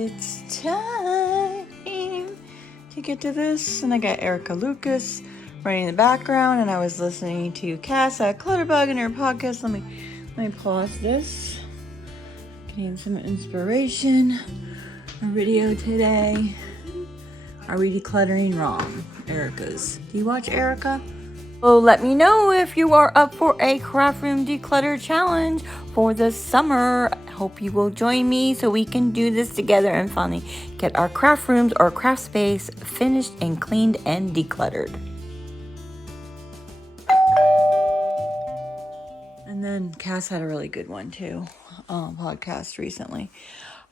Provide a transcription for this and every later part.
it's time to get to this. And I got Erica Lucas running in the background, and I was listening to Cass at Clutterbug in her podcast. Let me pause this. Getting some inspiration. Our video today. Are we decluttering wrong? Erica's. Do you watch Erica? Well, let me know if you are up for a craft room declutter challenge for the summer. Hope you will join me so we can do this together and finally get our craft rooms or craft space finished and cleaned and decluttered. And then Cass had a really good one too, podcast recently.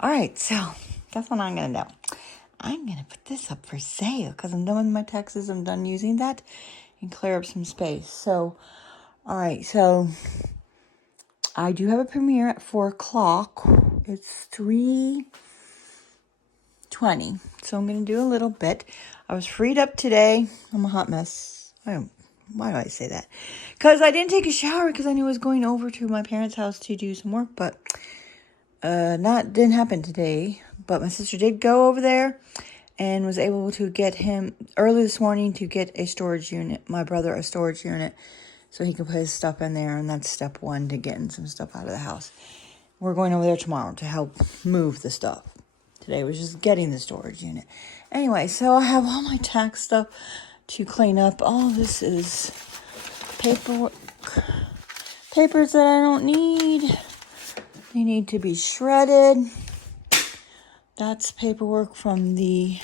All right, so that's what I'm going to do. I'm going to put this up for sale because I'm done with my taxes. I'm done using that and clear up some space. So, all right, so I do have a premiere at 4 o'clock. It's 3:20. So I'm going to do a little bit. I was freed up today. I'm a hot mess. Why do I say that? Because I didn't take a shower because I knew I was going over to my parents' house to do some work, but didn't happen today. But my sister did go over there and was able to get him early this morning to get a storage unit, my brother a storage unit, so he can put his stuff in there. And that's step one to getting some stuff out of the house. We're going over there tomorrow to help move the stuff. Today was just getting the storage unit. Anyway, so I have all my tax stuff to clean up. All this is papers that I don't need. They need to be shredded. That's paperwork from the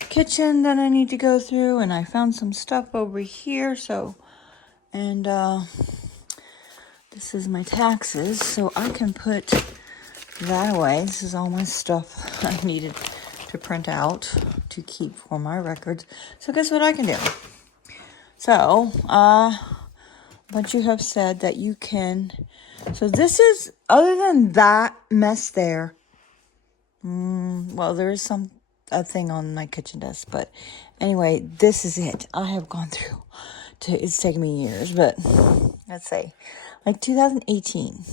kitchen that I need to go through. And I found some stuff over here. And this is my taxes. So I can put that away. This is all my stuff I needed to print out to keep for my records. So guess what I can do? So, but you have said that you can. So this is, other than that mess there, well, there is a thing on my kitchen desk, but anyway, this is it. I have gone through, it's taken me years, but let's say, like 2018,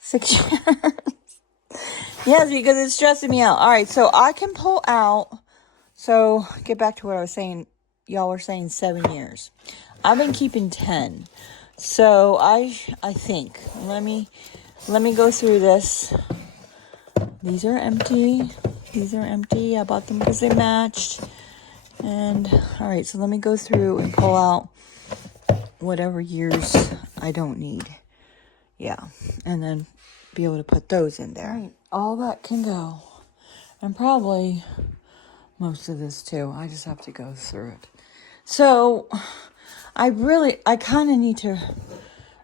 6 years. Yes, because it's stressing me out. All right, so I can pull out, so get back to what I was saying. Y'all were saying 7 years. I've been keeping 10. So I think, let me go through this. These are empty. I bought them because they matched. And all right, so let me go through and pull out whatever years I don't need. Yeah, and then be able to put those in there. All right, all that can go. And probably most of this too. I just have to go through it. So I kind of need to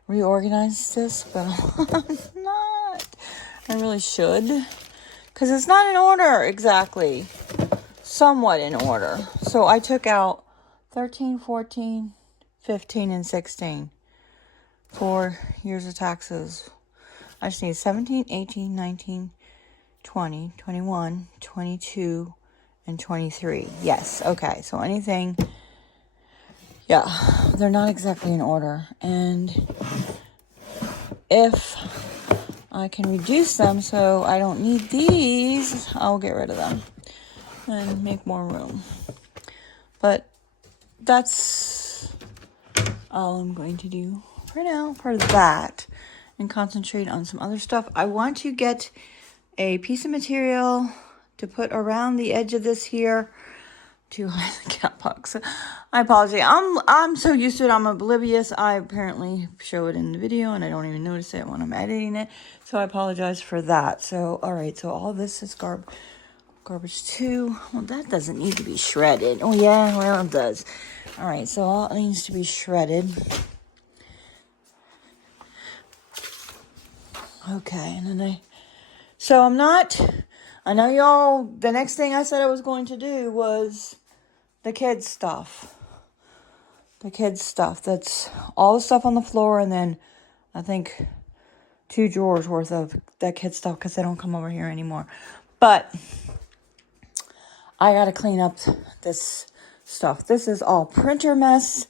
reorganize this, but I'm not. I really should, because it's not in order exactly. Somewhat in order. So I took out 13, 14, 15, and 16. 4 years of taxes. I just need 17, 18, 19, 20, 21, 22, and 23. Yes, okay. So anything, yeah, they're not exactly in order. And if I can reduce them so I don't need these, I'll get rid of them and make more room. But that's all I'm going to do for now for that, and concentrate on some other stuff. I want to get a piece of material to put around the edge of this here to hide the cat box. I apologize. I'm so used to it. I'm oblivious. I apparently show it in the video and I don't even notice it when I'm editing it. So I apologize for that. So, all right. So all this is garbage too. Well, that doesn't need to be shredded. Oh yeah, well it does. All right. So all it needs to be shredded. Okay. And then I know y'all, the next thing I said I was going to do was the kids' stuff. That's all the stuff on the floor, and then I think 2 drawers worth of that kids' stuff because they don't come over here anymore. But I got to clean up this stuff. This is all printer mess.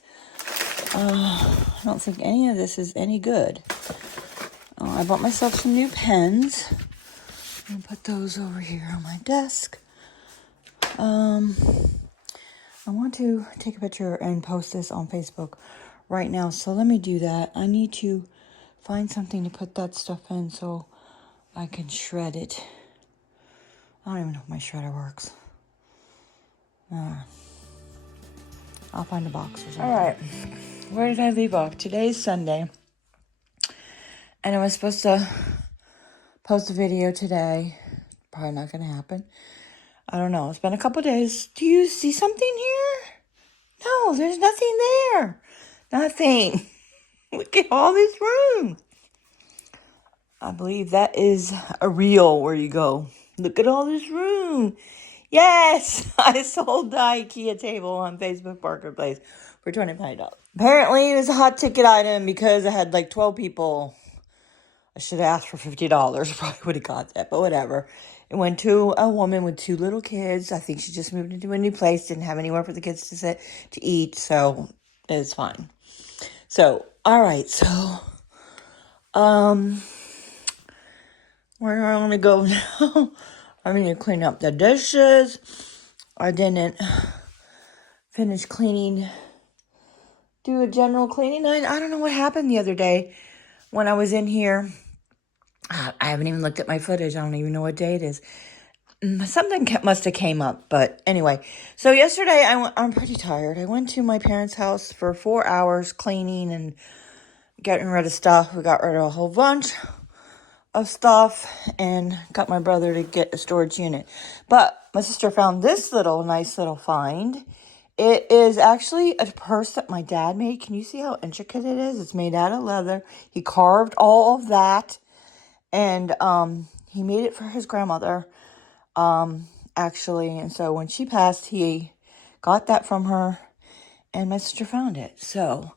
I don't think any of this is any good. I bought myself some new pens. I'll put those over here on my desk. I want to take a picture and post this on Facebook right now. So let me do that. I need to find something to put that stuff in so I can shred it. I don't even know if my shredder works. I'll find a box or something. All right. Where did I leave off? Today's Sunday. And I was supposed to post a video today. Probably not going to happen. I don't know. It's been a couple days. Do you see something here? No, there's nothing there. Nothing. Look at all this room. I believe that is a reel where you go, look at all this room. Yes, I sold the IKEA table on Facebook Marketplace for $25. Apparently, it was a hot ticket item because I had like 12 people. I should have asked for $50. Probably would have got that, but whatever. It went to a woman with 2 little kids. I think she just moved into a new place, didn't have anywhere for the kids to sit to eat, so it's fine. So, all right, so, where do I want to go now? I need to clean up the dishes. I didn't finish cleaning, do a general cleaning. I don't know what happened the other day when I was in here. I haven't even looked at my footage. I don't even know what day it is. Something must have came up, but anyway. So yesterday, I'm pretty tired. I went to my parents' house for 4 hours cleaning and getting rid of stuff. We got rid of a whole bunch of stuff and got my brother to get a storage unit. But my sister found this nice little find. It is actually a purse that my dad made. Can you see how intricate it is? It's made out of leather. He carved all of that. And he made it for his grandmother, actually. And so when she passed, he got that from her. And my sister found it. So,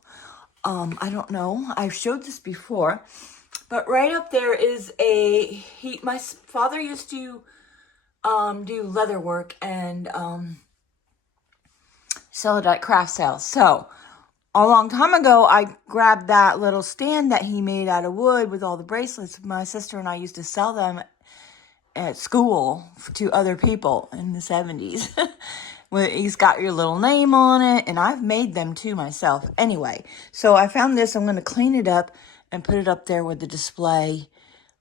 I don't know. I've showed this before. But right up there is my father used to do leather work and sell it at craft sales. So a long time ago, I grabbed that little stand that he made out of wood with all the bracelets. My sister and I used to sell them at school to other people in the 70s. Where he's got your little name on it, and I've made them too myself. Anyway, so I found this. I'm going to clean it up and put it up there with the display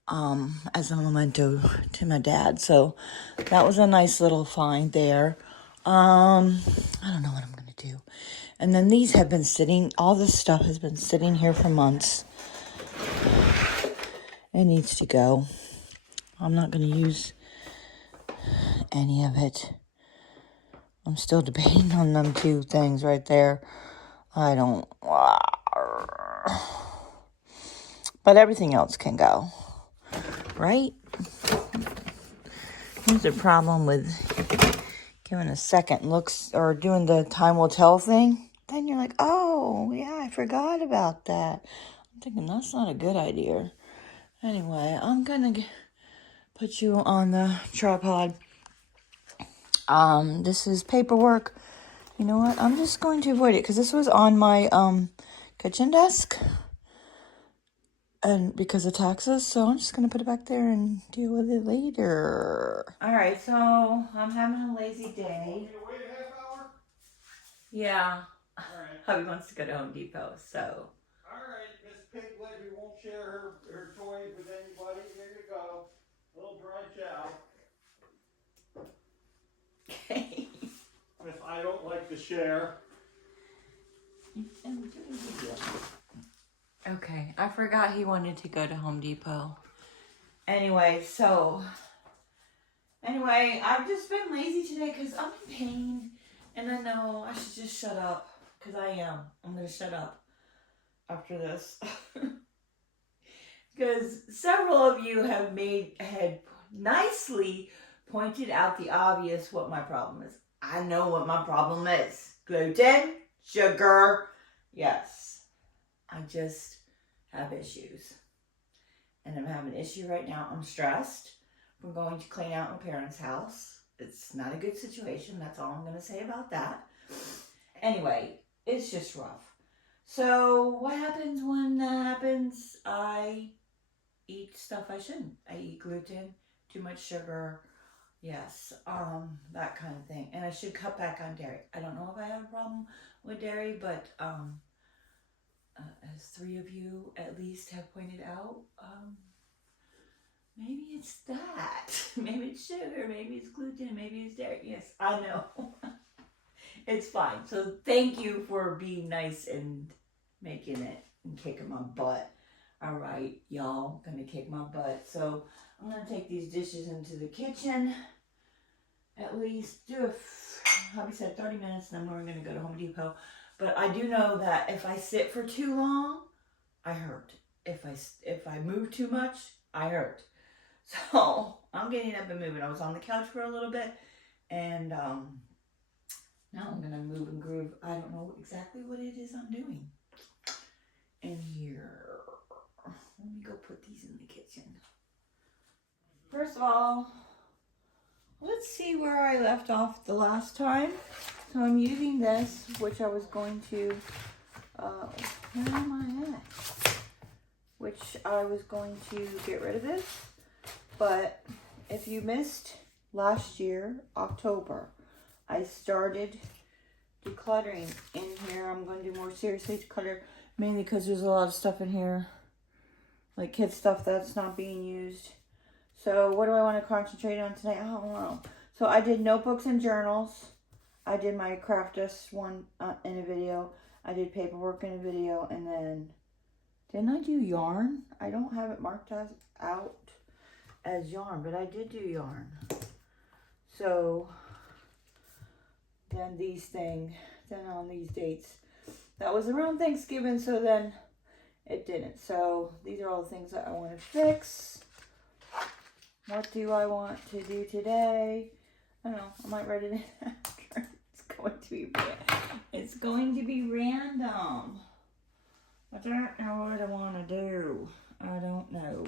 as a memento to my dad. So that was a nice little find there. I don't know what I'm going to do. And then these have been sitting, all this stuff has been sitting here for months. It needs to go. I'm not going to use any of it. I'm still debating on them 2 things right there. I don't. But everything else can go. Right? Here's the problem with giving a second looks or doing the time will tell thing. Then you're like, oh, yeah, I forgot about that. I'm thinking that's not a good idea. Anyway, I'm going to put you on the tripod. This is paperwork. You know what? I'm just going to avoid it because this was on my kitchen desk. And because of taxes, so I'm just going to put it back there and deal with it later. All right, so I'm having a lazy day. Want me to wait a half hour? Yeah. All right. Hubby wants to go to Home Depot, so. All right, Miss Piglet, who won't share her toys with anybody, here you go. A little dry chow. Okay. If I don't like to share. Okay, I forgot he wanted to go to Home Depot. Anyway, I've just been lazy today because I'm in pain. And I know I should just shut up. Because I am. I'm going to shut up after this. Because several of you had nicely pointed out the obvious what my problem is. I know what my problem is. Gluten, sugar. Yes. I just have issues. And I'm having an issue right now. I'm stressed from going to clean out my parents' house. It's not a good situation. That's all I'm going to say about that. Anyway, it's just rough. So what happens when that happens? I eat stuff I shouldn't. I eat gluten, too much sugar. Yes, that kind of thing. And I should cut back on dairy. I don't know if I have a problem with dairy, but as 3 of you at least have pointed out, maybe it's that. Maybe it's sugar, maybe it's gluten, maybe it's dairy. Yes, I know. It's fine. So thank you for being nice and making it and kicking my butt. All right, y'all, gonna kick my butt. So I'm gonna take these dishes into the kitchen. At least do hubby said 30 minutes, then we're gonna go to Home Depot. But I do know that if I sit for too long, I hurt. If I move too much, I hurt. So I'm getting up and moving. I was on the couch for a little bit, and now I'm gonna move and groove. I don't know exactly what it is I'm doing in here. Let me go put these in the kitchen. First of all, let's see where I left off the last time. So I'm using this, which I was going to, where am I at? Which I was going to get rid of this. But if you missed last year, October, I started decluttering in here. I'm going to do more seriously declutter, mainly because there's a lot of stuff in here, like kid stuff that's not being used. So what do I want to concentrate on today? I don't know. So I did notebooks and journals. I did my craftist one in a video. I did paperwork in a video. And then, didn't I do yarn? I don't have it marked out as yarn, but I did do yarn. So then these things, then on these dates, that was around Thanksgiving, so then it didn't. So these are all the things that I want to fix. What do I want to do today? I don't know. I might write it in after. It's going to be random. I don't know what I want to do. I don't know.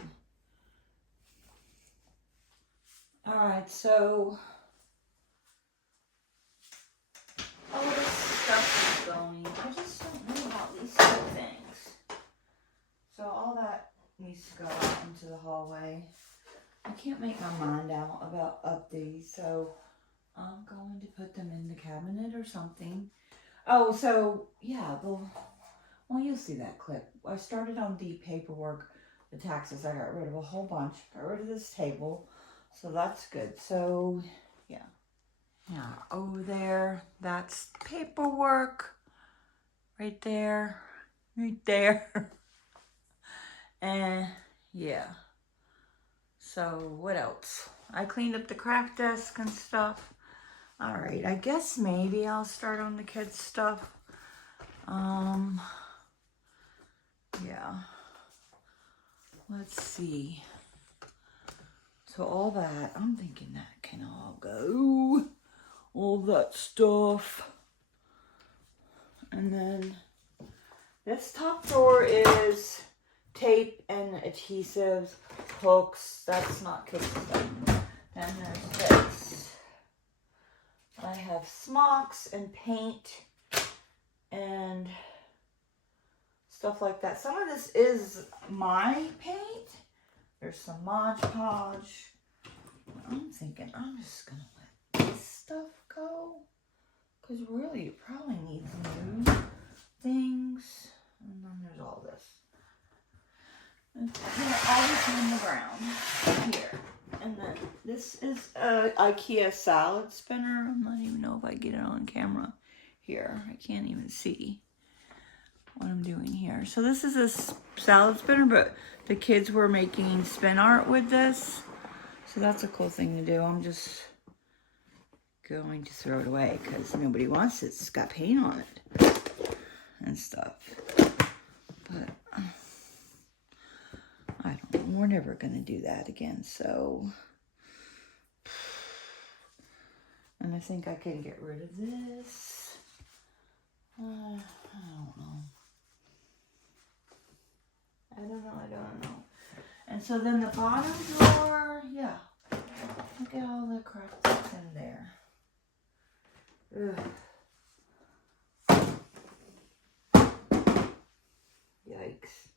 Alright, so all this stuff is going. I just don't know about these two things. So all that needs to go out into the hallway. I can't make my mind out about these, so I'm going to put them in the cabinet or something. Oh, so yeah, well, you'll see that clip. I started on the paperwork, the taxes. I got rid of a whole bunch. Got rid of this table, so that's good. So yeah, over there, that's paperwork. Right there, and yeah. So what else? I cleaned up the craft desk and stuff. All right, I guess maybe I'll start on the kids' stuff. Yeah. Let's see. So all that, I'm thinking that can all go. All that stuff. And then this top drawer is tape and adhesives, hooks. That's not kids' stuff. Then there's this. I have smocks and paint and stuff like that. Some of this is my paint. There's some Mod Podge. I'm thinking I'm just going to let this stuff go. Because really, it probably needs new things. And then there's all this. And all this on the ground here. And then this is a IKEA salad spinner. I don't even know if I get it on camera here. I can't even see what I'm doing here. So this is a salad spinner, but the kids were making spin art with this. So that's a cool thing to do. I'm just going to throw it away because nobody wants it. It's got paint on it and stuff. But I don't know. We're never going to do that again. So, and I think I can get rid of this. I don't know. I don't know. And so then the bottom drawer, yeah. Look at all the crap that's in there. Ugh. Yikes.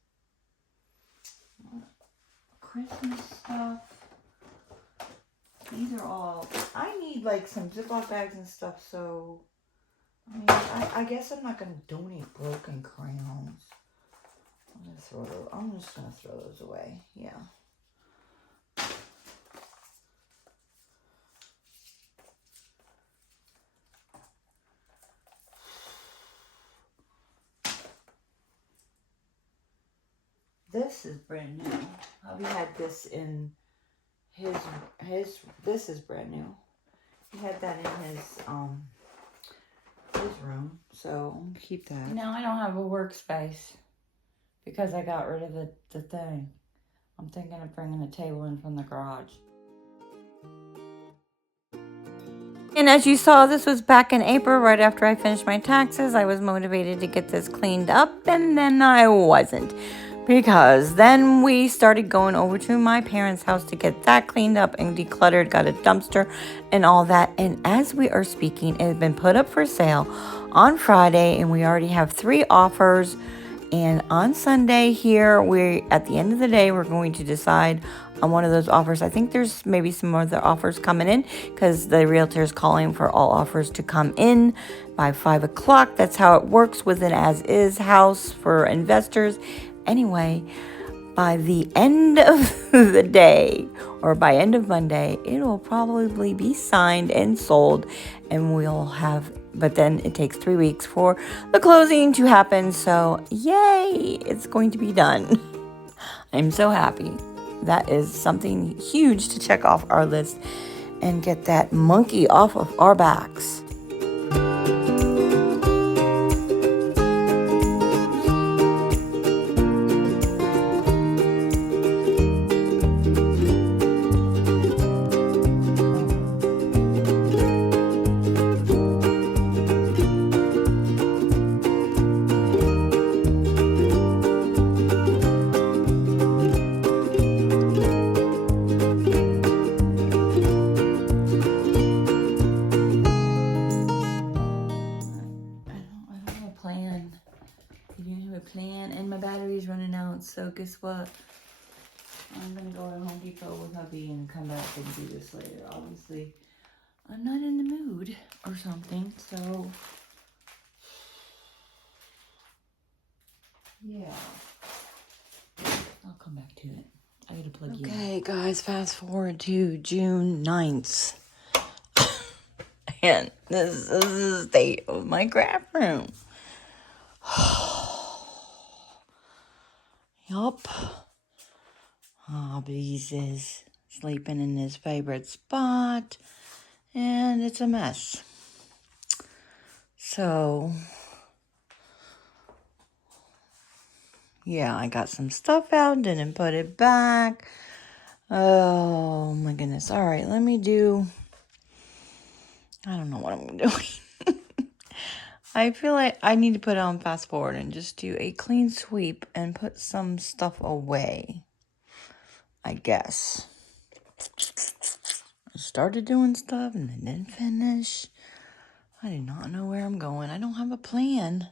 Christmas stuff. These are all, I need like some Ziploc bags and stuff, so, I mean, I guess I'm not going to donate broken crayons. I'm just going to throw those away, yeah. This is brand new. Hubby had this in his, this is brand new. He had that in his room, so I'll keep that. Now I don't have a workspace because I got rid of the thing. I'm thinking of bringing a table in from the garage. And as you saw, this was back in April, right after I finished my taxes. I was motivated to get this cleaned up, and then I wasn't. Because then we started going over to my parents' house to get that cleaned up and decluttered, got a dumpster and all that. And as we are speaking, it has been put up for sale on Friday, and we already have 3 offers. And on Sunday here, at the end of the day, we're going to decide on one of those offers. I think there's maybe some other offers coming in because the realtor is calling for all offers to come in by 5 o'clock. That's how it works with an as-is house for investors. Anyway, by the end of the day or by end of Monday, it will probably be signed and sold, and we'll have, but then it takes 3 weeks for the closing to happen. So yay, it's going to be done. I'm so happy. That is something huge to check off our list and get that monkey off of our backs. So guess what? I'm gonna go to Home Depot with hubby and come back and do this later. Obviously, I'm not in the mood or something, so yeah. I'll come back to it. I gotta plug you in. Okay, guys, fast forward to June 9th. And this is the state of my craft room. Yup. Hobbies is sleeping in his favorite spot, and it's a mess. So, yeah, I got some stuff out, didn't put it back. Oh my goodness. All right, let me do, I don't know what I'm doing. I feel like I need to put it on fast forward and just do a clean sweep and put some stuff away, I guess. I started doing stuff and then didn't finish. I do not know where I'm going. I don't have a plan.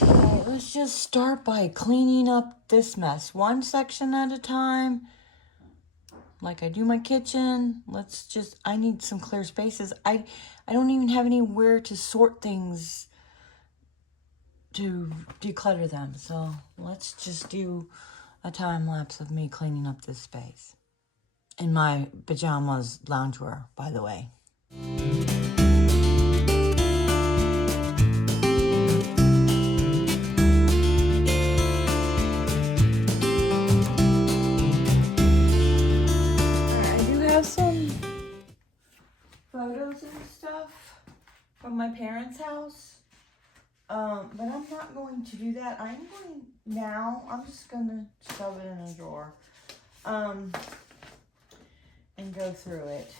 Alright, let's just start by cleaning up this mess. One section at a time. Like I do my kitchen. I need some clear spaces. I don't even have anywhere to sort things to declutter them. So let's just do a time lapse of me cleaning up this space. In my pajamas loungewear, by the way. I do have some photos and stuff from my parents' house. But I'm not going to do that. I'm just gonna shove it in a drawer. And go through it.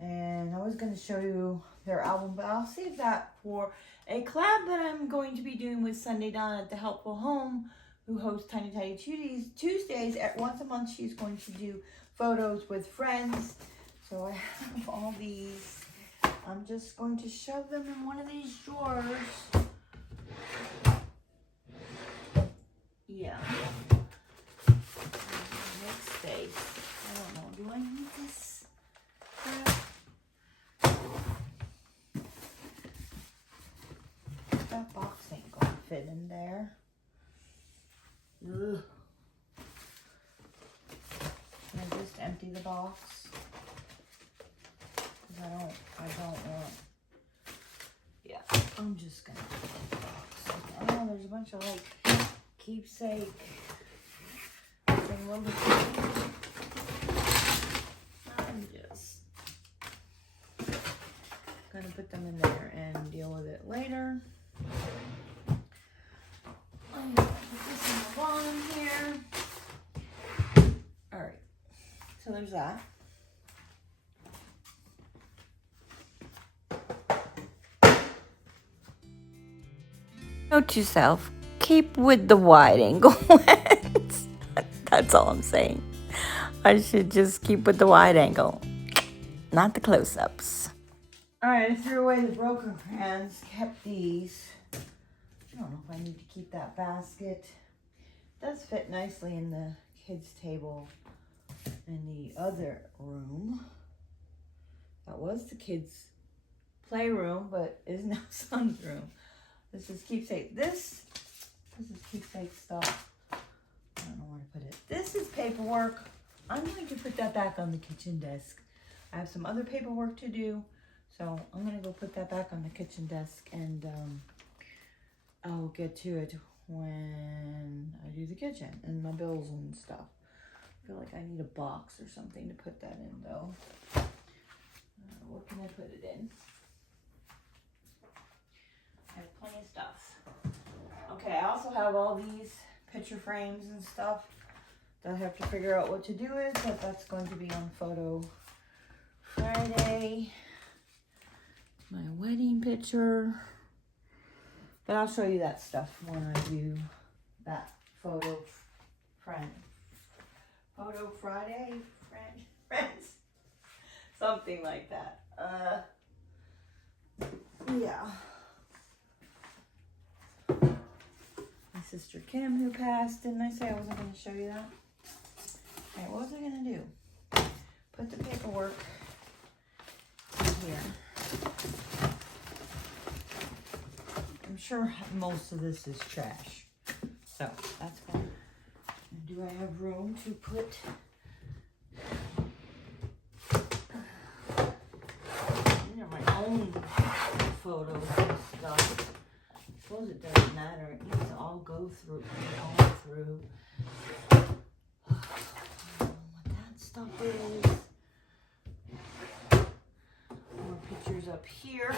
And I was going to show you their album, but I'll save that for a collab that I'm going to be doing with Sunday Dawn at the Helpful Home, who hosts Tiny Tiny Tuesdays. Once a month, she's going to do photos with friends. So I have all these. I'm just going to shove them in one of these drawers. Yeah. Make space. I don't know. Do I need this empty the box. Because I don't want, yeah, I'm just gonna empty the box. Oh, there's a bunch of like keepsake thing. I'm just gonna put them in there and deal with it later. I'm gonna put this in the bottom here. Alright, so there's that. Note to self, keep with the wide angle lens. That's all I'm saying. I should just keep with the wide angle, not the close-ups. Alright, I threw away the broken crayons, kept these. I don't know if I need to keep that basket. It does fit nicely in the kids' table in the other room. That was the kids' playroom, but is now son's room. This is keepsake. This is keepsake stuff. I don't know where to put it. This is paperwork. I'm going to put that back on the kitchen desk. I have some other paperwork to do, so I'm going to go put that back on the kitchen desk, and I'll get to it when I do the kitchen and my bills and stuff. I feel like I need a box or something to put that in, though. What can I put it in? I have plenty of stuff. Okay, I also have all these picture frames and stuff that I have to figure out what to do with, but that's going to be on Photo Friday. My wedding picture. But I'll show you that stuff when I do that Photo Friday, friends, something like that. Yeah. My sister Kim, who passed, didn't I say I wasn't going to show you that? Okay, what was I going to do? Put the paperwork in here. I'm sure most of this is trash. So that's fine. Do I have room to put these are my own photos and stuff. I suppose it doesn't matter. It needs to all go through. I don't know what that stuff is. More pictures up here.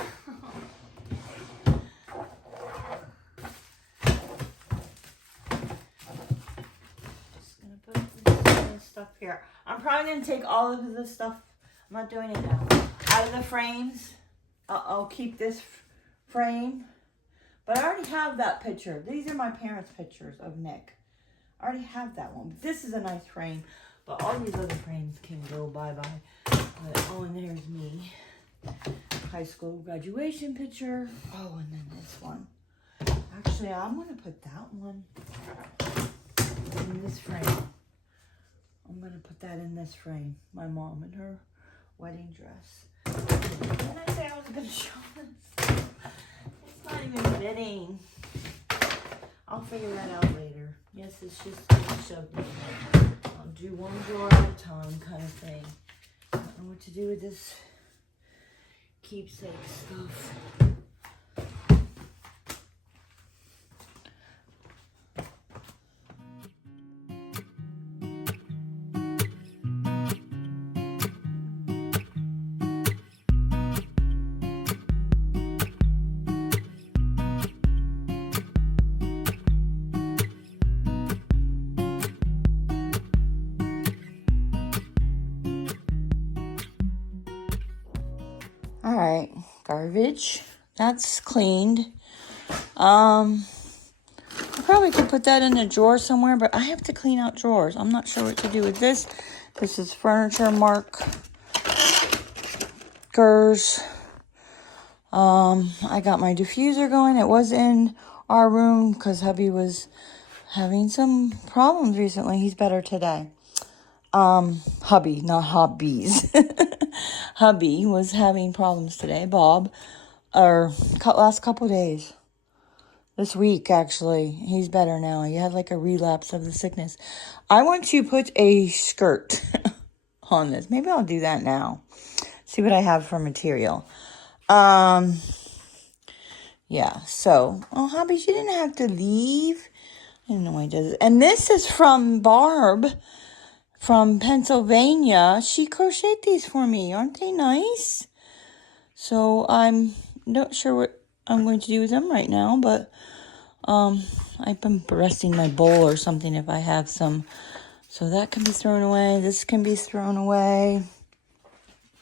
Stuff here. I'm probably going to take all of this stuff. I'm not doing it now. Out of the frames. I'll keep this frame. But I already have that picture. These are my parents' pictures of Nick. I already have that one. But this is a nice frame. But all these other frames can go bye-bye. Oh, and there's me. High school graduation picture. Oh, and then this one. Actually, I'm going to put that one in this frame. I'm going to put that in this frame. My mom in her wedding dress. Didn't I say I was going to show this? It's not even fitting. I'll figure that out later. Yes, it's just shoved in there. I'll do one drawer at a time kind of thing. I don't know what to do with this keepsake stuff. All right, garbage. That's cleaned. I probably could put that in a drawer somewhere, but I have to clean out drawers. I'm not sure what to do with this. This is furniture markers. I got my diffuser going. It was in our room because hubby was having some problems recently. He's better today. Hubby, not hobbies. Hubby was having problems today, Bob, or last couple days. This week, actually. He's better now. He had like a relapse of the sickness. I want to put a skirt on this. Maybe I'll do that now. See what I have for material. Yeah, so, oh, hubby, you didn't have to leave. I don't know why he does it. And this is from Barb from Pennsylvania. She crocheted these for me. Aren't they nice? So I'm not sure what I'm going to do with them right now, but I've been resting my bowl or something if I have some. So that can be thrown away. This can be thrown away.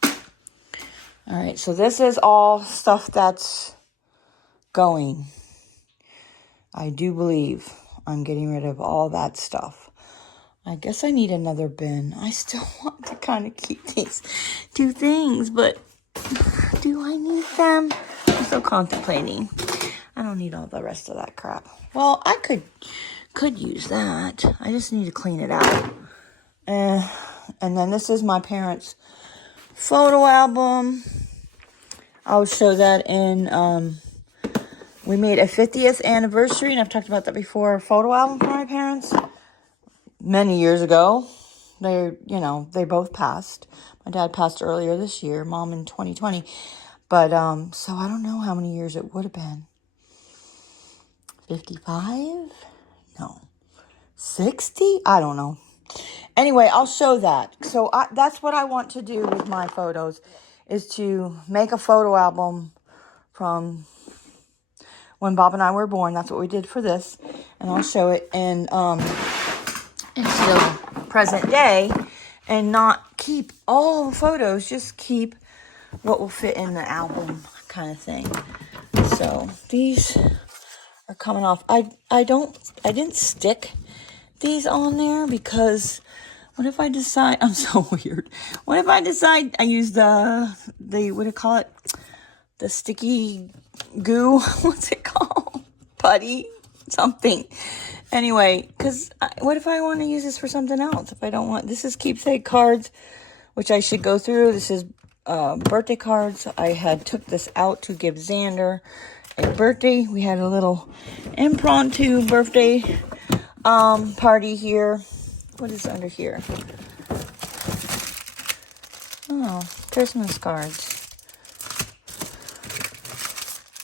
All right, so this is all stuff that's going. I do believe I'm getting rid of all that stuff. I guess I need another bin. I still want to kind of keep these two things, but do I need them? I'm still contemplating. I don't need all the rest of that crap. Well, I could use that. I just need to clean it out. And then this is my parents' photo album. I'll show that in, we made a 50th anniversary, and I've talked about that before, photo album for my parents many years ago. They both passed. My dad passed earlier this year, mom in 2020. But, so I don't know how many years it would have been. 55? No. 60? I don't know. Anyway, I'll show that. So that's what I want to do with my photos, is to make a photo album from when Bob and I were born. That's what we did for this. And I'll show it until present day, and not keep all the photos, just keep what will fit in the album kind of thing. So these are coming off. I didn't stick these on there because what if I decide, I'm so weird. What if I decide I use the what do you call it? The sticky goo. What's it called? Putty? Something. Anyway, because what if I want to use this for something else? If I don't want, this is keepsake cards, which I should go through. This is birthday cards. I had took this out to give Xander a birthday. We had a little impromptu birthday party here. What is under here? Oh, Christmas cards.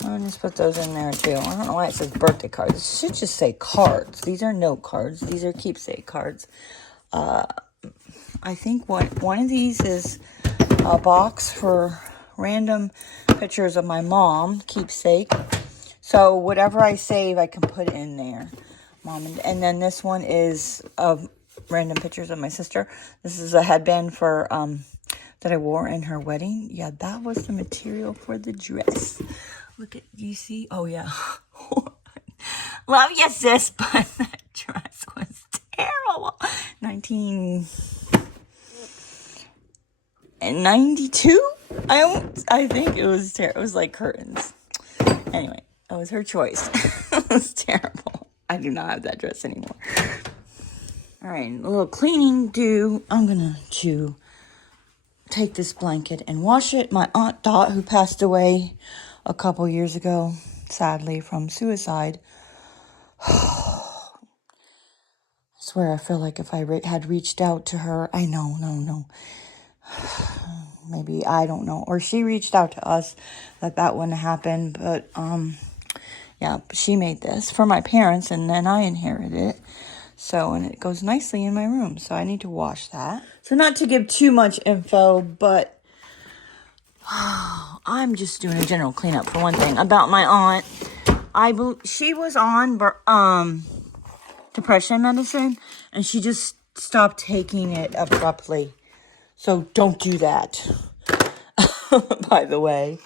I'll just put those in there too. I don't know why it says birthday cards. It should just say cards. These are note cards. These are keepsake cards. I think one of these is a box for random pictures of my mom, keepsake. So whatever I save, I can put in there. Mom, and then this one is of random pictures of my sister. This is a headband for that I wore in her wedding. Yeah, that was the material for the dress. Look at, you see? Oh yeah. Love you, sis, but that dress was terrible. 1992? I think it was terrible. It was like curtains. Anyway, that was her choice. It was terrible. I do not have that dress anymore. All right, a little cleaning due. I'm going to take this blanket and wash it. My Aunt Dot, who passed away a couple years ago, sadly, from suicide. I swear, I feel like if I had reached out to her, no. Maybe, I don't know. Or she reached out to us, that wouldn't happen. But, yeah, she made this for my parents, and then I inherited it. So, and it goes nicely in my room. So I need to wash that. So not to give too much info, but I'm just doing a general cleanup for one thing. About my aunt, she was on depression medicine, and she just stopped taking it abruptly. So don't do that. By the way,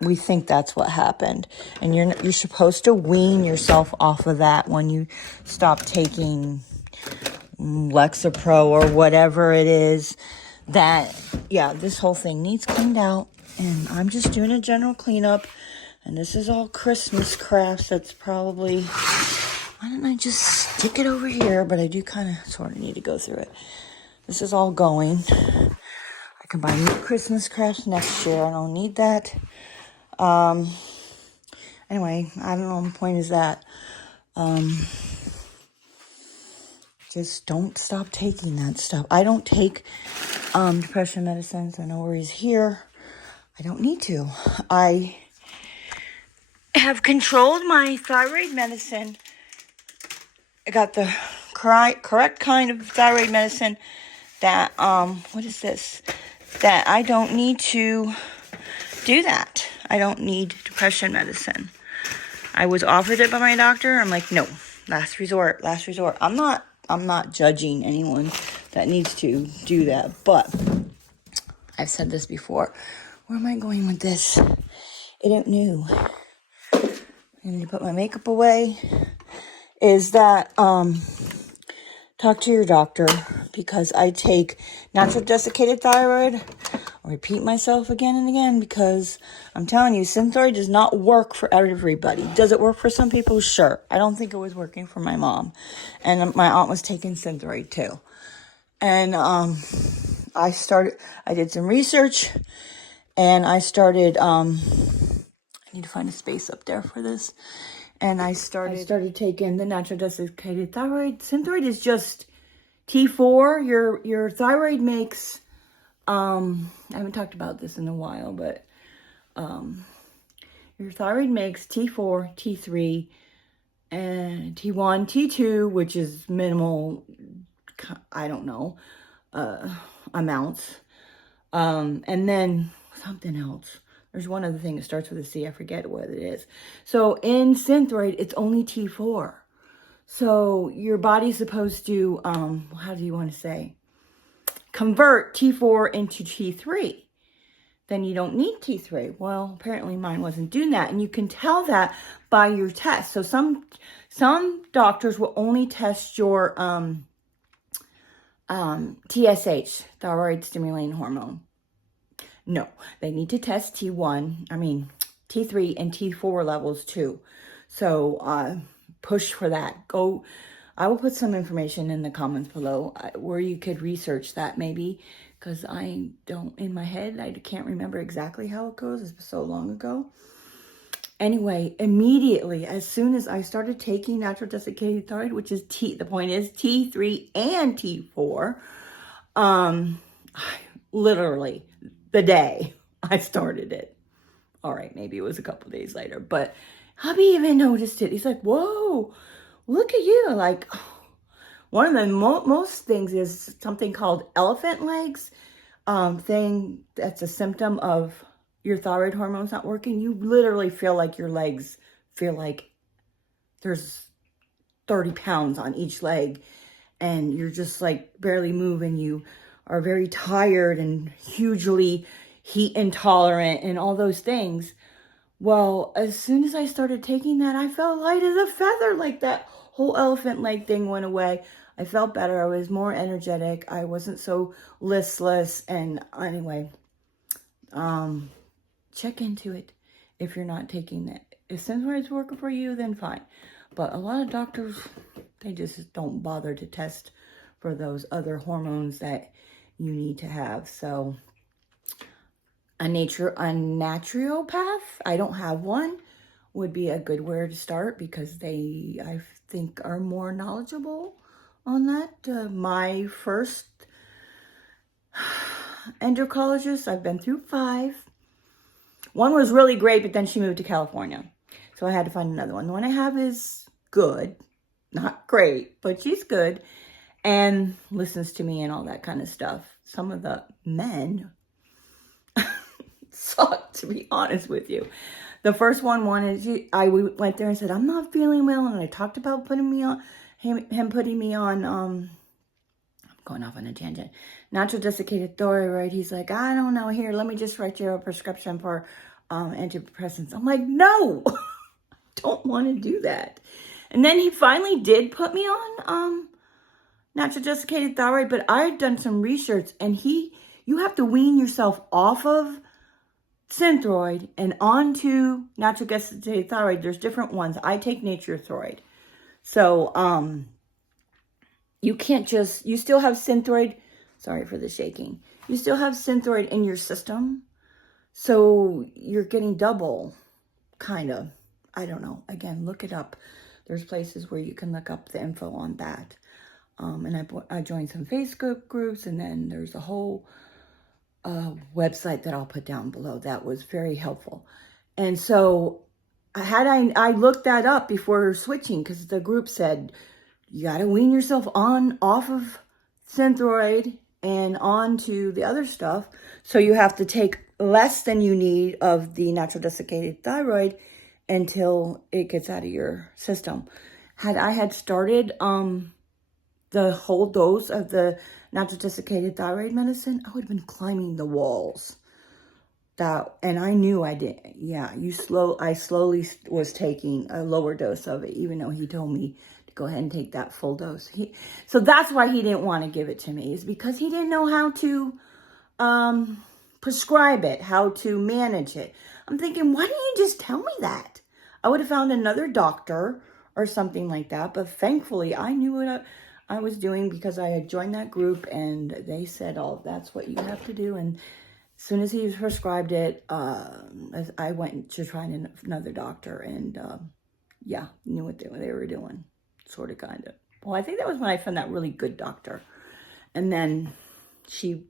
we think that's what happened, and you're supposed to wean yourself off of that when you stop taking Lexapro or whatever it is. That, yeah, this whole thing needs cleaned out, and I'm just doing a general cleanup. And this is all Christmas crafts. That's probably, why don't I just stick it over here? But I do kind of sort of need to go through it. This is all going. I can buy new Christmas crafts next year. I don't need that. Anyway, I don't know what the point is that. just don't stop taking that stuff. I don't take depression medicines. I know where he's here. I don't need to. I have controlled my thyroid medicine. I got the correct kind of thyroid medicine that, what is this? That I don't need to do that. I don't need depression medicine. I was offered it by my doctor. I'm like, no, last resort. I'm not judging anyone that needs to do that, but I've said this before. Where am I going with this? It ain't new. I need to put my makeup away. Is that, talk to your doctor, because I take natural desiccated thyroid. I'll repeat myself again and again because I'm telling you, Synthroid does not work for everybody. Does it work for some people? Sure. I don't think it was working for my mom. And my aunt was taking Synthroid too. And I did some research, and I started, I need to find a space up there for this. And I started taking the natural desiccated thyroid. Synthroid is just T4. Your thyroid makes, I haven't talked about this in a while, but your thyroid makes T4, T3, and T1, T2, which is minimal, I don't know, amounts. And then something else. There's one other thing that starts with a C. I forget what it is. So in Synthroid, it's only T4. So your body's supposed to, how do you want to say? Convert T4 into T3. Then you don't need T3. Well, apparently mine wasn't doing that. And you can tell that by your test. So some doctors will only test your TSH, thyroid stimulating hormone. No, they need to test T3 and T4 levels too. So push for that. I will put some information in the comments below where you could research that maybe, because I don't, in my head, I can't remember exactly how it goes. It's so long ago. Anyway, immediately, as soon as I started taking natural desiccated thyroid, which is the point is T3 and T4, literally the day I started it. All right, maybe it was a couple days later, but hubby even noticed it. He's like, whoa, look at you. Like, one of the most things is something called elephant legs, thing that's a symptom of your thyroid hormones not working. You literally feel like your legs feel like there's 30 pounds on each leg, and you're just like barely moving. You are very tired and hugely heat intolerant and all those things. Well, as soon as I started taking that, I felt light as a feather. Like that whole elephant leg thing went away. I felt better. I was more energetic. I wasn't so listless. And anyway, check into it if you're not taking that. If Synthroid's working for you, then fine. But a lot of doctors, they just don't bother to test for those other hormones that you need to have. So a naturopath, I don't have one, would be a good where to start, because they, I think, are more knowledgeable on that. My first endocrinologist, I've been through 5. One was really great, but then she moved to California. So I had to find another one. The one I have is good, not great, but she's good and listens to me and all that kind of stuff. Some of the men suck, to be honest with you. The first one wanted, I went there and said, I'm not feeling well. And I talked about putting me on, him putting me on, I'm going off on a tangent, natural desiccated thyroid. He's like, I don't know, here, let me just write you a prescription for antidepressants. I'm like, no, don't want to do that. And then he finally did put me on natural desiccated thyroid, but I had done some research, and you have to wean yourself off of Synthroid and onto natural desiccated thyroid. There's different ones. I take Nature-Throid. So, you can't just, you still have Synthroid, sorry for the shaking. You still have Synthroid in your system. So you're getting double, kind of. I don't know. Again, look it up. There's places where you can look up the info on that. And I joined some Facebook groups, and then there's a whole website that I'll put down below that was very helpful. And so I looked that up before switching, because the group said you got to wean yourself off of Synthroid and on to the other stuff. So you have to take less than you need of the natural desiccated thyroid until it gets out of your system. Had I had started the whole dose of the natural desiccated thyroid medicine, I would have been climbing the walls. And I knew I did. Yeah, I slowly was taking a lower dose of it, even though he told me to go ahead and take that full dose. So that's why he didn't want to give it to me, is because he didn't know how to prescribe it, how to manage it. I'm thinking, why didn't you just tell me that? I would have found another doctor or something like that. But thankfully, I knew what I was doing, because I had joined that group and they said, oh, that's what you have to do. And as soon as he prescribed it, I went to try another doctor, and yeah, knew what they were doing, sort of, kind of. Well, I think that was when I found that really good doctor. And then she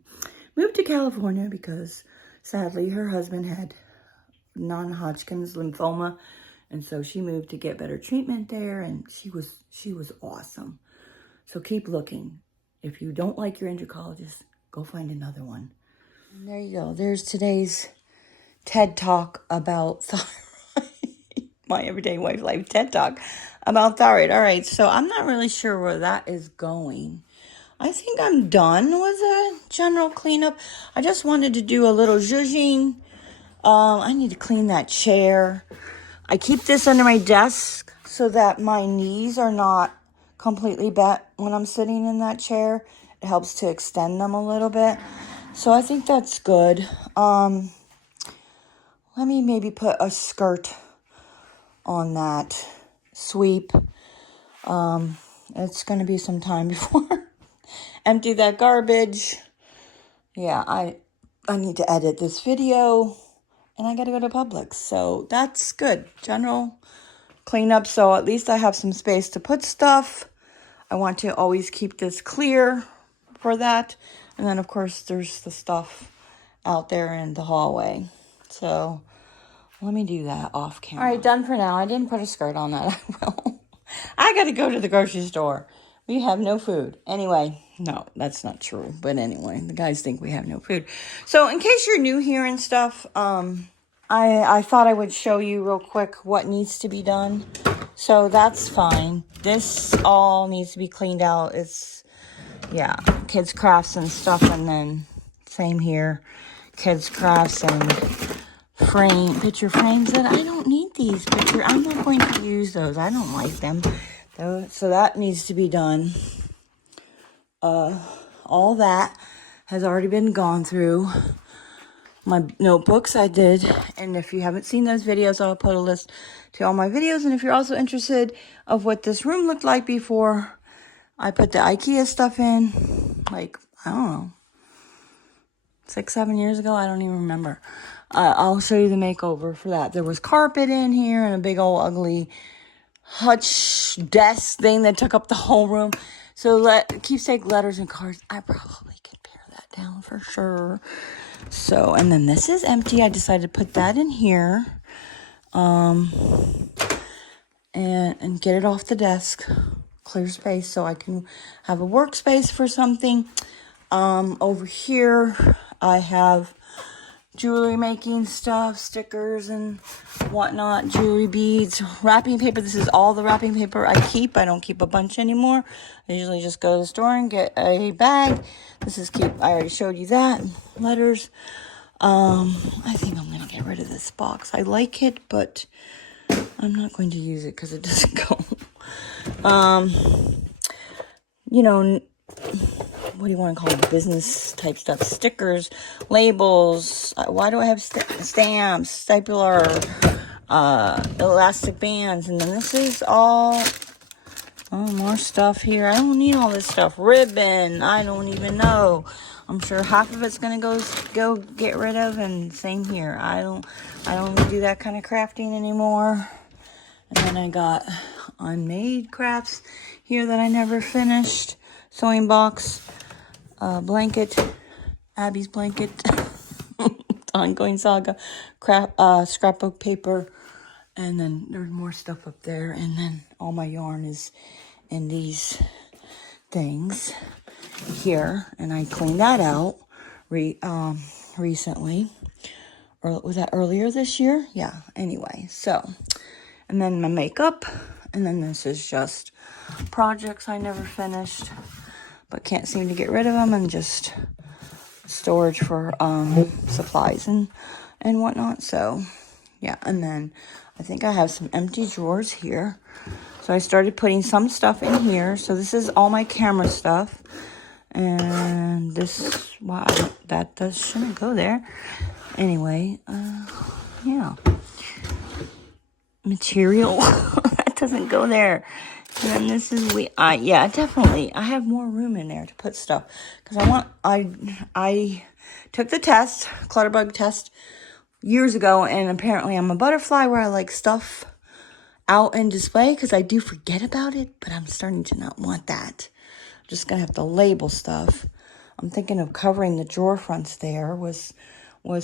moved to California because, sadly, her husband had non-Hodgkin's lymphoma, and so she moved to get better treatment there, and she was awesome. So keep looking. If you don't like your endocrinologist, go find another one. And there you go. There's today's TED Talk about thyroid. My everyday wife life TED Talk about thyroid. All right, so I'm not really sure where that is going. I think I'm done with a general cleanup. I just wanted to do a little zhuzhing. I need to clean that chair. I keep this under my desk so that my knees are not completely bent when I'm sitting in that chair. It helps to extend them a little bit. So I think that's good. Let me maybe put a skirt on that sweep. It's going to be some time before empty that garbage. Yeah, I need to edit this video, and I got to go to Publix. So that's good. General cleanup. So at least I have some space to put stuff. I want to always keep this clear for that. And then, of course, there's the stuff out there in the hallway. So let me do that off camera. All right, done for now. I didn't put a skirt on that. I will. I got to go to the grocery store. We have no food. Anyway, no, that's not true. But anyway, the guys think we have no food. So in case you're new here and stuff, I thought I would show you real quick what needs to be done. So that's fine. This all needs to be cleaned out. It's, yeah, kids' crafts and stuff. And then same here, kids' crafts and picture frames that I don't need these. I'm not going to use those. I don't like them. So that needs to be done. All that has already been gone through. My notebooks I did, and if you haven't seen those videos, I'll put a list to all my videos. And if you're also interested of what this room looked like before I put the IKEA stuff in, like, I don't know, 6-7 years ago, I don't even remember. I'll show you the makeover for that. There was carpet in here and a big old ugly hutch desk thing that took up the whole room. So keepsake letters and cards, I probably could pare that down for sure. So, and then this is empty. I decided to put that in here, and get it off the desk, clear space so I can have a workspace for something. Over here, I have jewelry making stuff, stickers and whatnot, jewelry beads, wrapping paper. This is all the wrapping paper I keep. I don't keep a bunch anymore. I usually just go to the store and get a bag. This is cute. I already showed you that. Letters. I think I'm going to get rid of this box. I like it, but I'm not going to use it because it doesn't go. You know, what do you want to call it? Business type stuff. Stickers, labels. Why do I have stamps, stapler, elastic bands? And then this is all, more stuff here. I don't need all this stuff. Ribbon. I don't even know. I'm sure half of it's going to go get rid of. And same here. I don't do that kind of crafting anymore. And then I got unmade crafts here that I never finished. sewing box, blanket, Abby's blanket, ongoing saga, scrapbook paper, and then there's more stuff up there, and then all my yarn is in these things here, and I cleaned that out recently, or was that earlier this year? Yeah, anyway, so, and then my makeup, and then this is just projects I never finished, but can't seem to get rid of them, and just storage for supplies and whatnot. So yeah, and then I think I have some empty drawers here, so I started putting some stuff in here. So this is all my camera stuff, and this, wow, shouldn't go there anyway. Yeah, material that doesn't go there. And then this is yeah, definitely I have more room in there to put stuff, because I took the test, Clutterbug test, years ago, and apparently I'm a butterfly where I like stuff out and display, because I do forget about it, but I'm starting to not want that. I'm just gonna have to label stuff. I'm thinking of covering the drawer fronts there with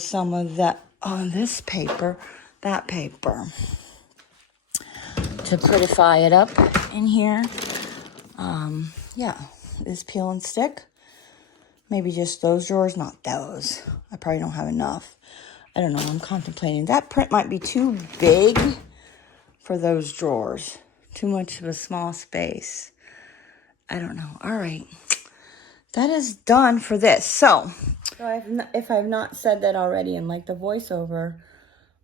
some of that on this paper, that paper, to prettify it up in here. Yeah, this peel and stick. Maybe just those drawers, not those. I probably don't have enough. I don't know, I'm contemplating. That print might be too big for those drawers. Too much of a small space. I don't know. All right. That is done for this. So if I've not said that already in like the voiceover,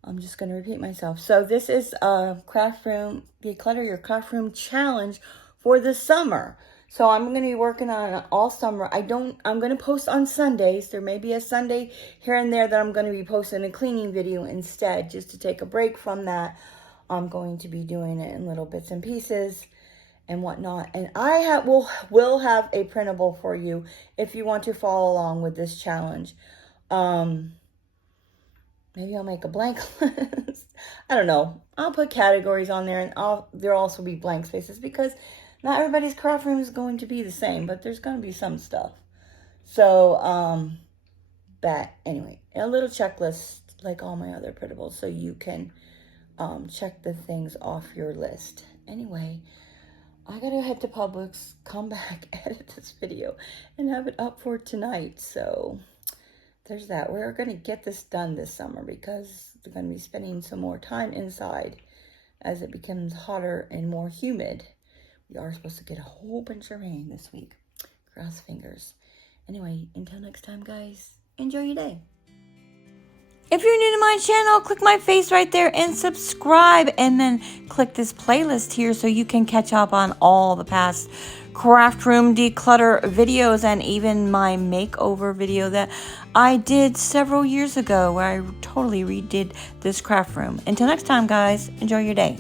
I'm just going to repeat myself. So this is a Craft Room, Declutter Your Craft Room challenge for the summer. So I'm going to be working on it all summer. I'm going to post on Sundays. There may be a Sunday here and there that I'm going to be posting a cleaning video instead, just to take a break from that. I'm going to be doing it in little bits and pieces and whatnot. And I will have a printable for you if you want to follow along with this challenge. Maybe I'll make a blank list. I don't know. I'll put categories on there, and there'll also be blank spaces, because not everybody's craft room is going to be the same, but there's going to be some stuff. So, anyway, a little checklist like all my other printables, so you can check the things off your list. Anyway, I gotta head to Publix, come back, edit this video, and have it up for tonight. So there's that. We're gonna get this done this summer, because we're gonna be spending some more time inside as it becomes hotter and more humid. We are supposed to get a whole bunch of rain this week. Cross fingers. Anyway, until next time, guys, enjoy your day. If you're new to my channel, click my face right there and subscribe, and then click this playlist here so you can catch up on all the past craft room declutter videos, and even my makeover video that I did several years ago where I totally redid this craft room. Until next time, guys, enjoy your day.